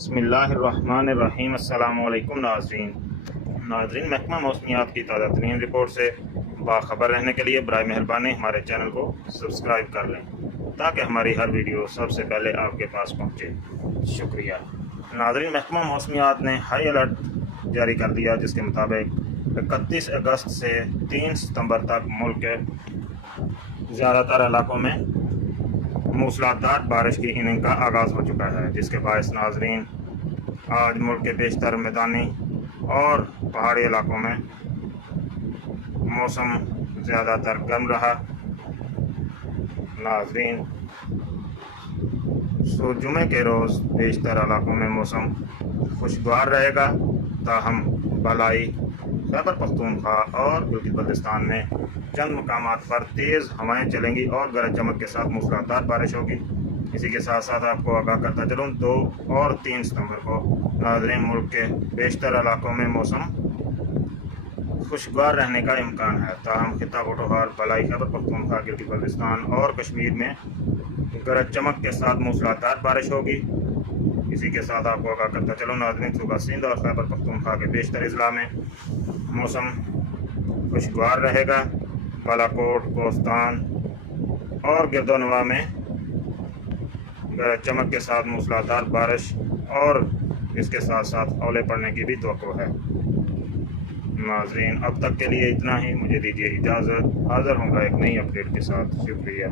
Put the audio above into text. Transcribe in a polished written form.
بسم اللہ الرحمن الرحیم۔ السلام علیکم ناظرین۔ محکمہ موسمیات کی تازہ ترین رپورٹ سے باخبر رہنے کے لیے برائے مہربانی ہمارے چینل کو سبسکرائب کر لیں تاکہ ہماری ہر ویڈیو سب سے پہلے آپ کے پاس پہنچے۔ شکریہ ناظرین۔ محکمہ موسمیات نے ہائی الرٹ جاری کر دیا، جس کے مطابق 31 اگست سے 3 ستمبر تک ملک کے زیادہ تر علاقوں میں موسلادھار بارش کی اننگ کا آغاز ہو چکا ہے، جس کے باعث ناظرین آج ملک کے بیشتر میدانی اور پہاڑی علاقوں میں موسم زیادہ تر گرم رہا۔ ناظرین جمعے کے روز بیشتر علاقوں میں موسم خوشگوار رہے گا، تاہم بالائی خیبر پختونخوا اور گلگت بلتستان میں چند مقامات پر تیز ہوائیں چلیں گی اور گرج چمک کے ساتھ موسلادھار بارش ہوگی۔ اسی کے ساتھ ساتھ آپ کو آگاہ کرتا چلوں 2 اور 3 ستمبر کو ناظرین ملک کے بیشتر علاقوں میں موسم خوشگوار رہنے کا امکان ہے، تاہم خطہ پٹوہار، بالائی خیبر پختونخوا، گلگت بلتستان اور کشمیر میں گرج چمک کے ساتھ موسلادھار بارش ہوگی۔ اسی کے ساتھ آپ کو آگاہ کرتا چلوں ناظرین صوبہ سندھ اور خیبر پختونخوا کے بیشتر اضلاع میں موسم خوشگوار رہے گا۔ بالاکوٹ، کوستان اور گردونواں میں گرج چمک کے ساتھ موسلادھار بارش اور اس کے ساتھ ساتھ اولے پڑنے کی بھی توقع ہے۔ ناظرین اب تک کے لیے اتنا ہی، مجھے دیجیے اجازت، حاضر ہوں گا ایک نئی اپڈیٹ کے ساتھ۔ شکریہ۔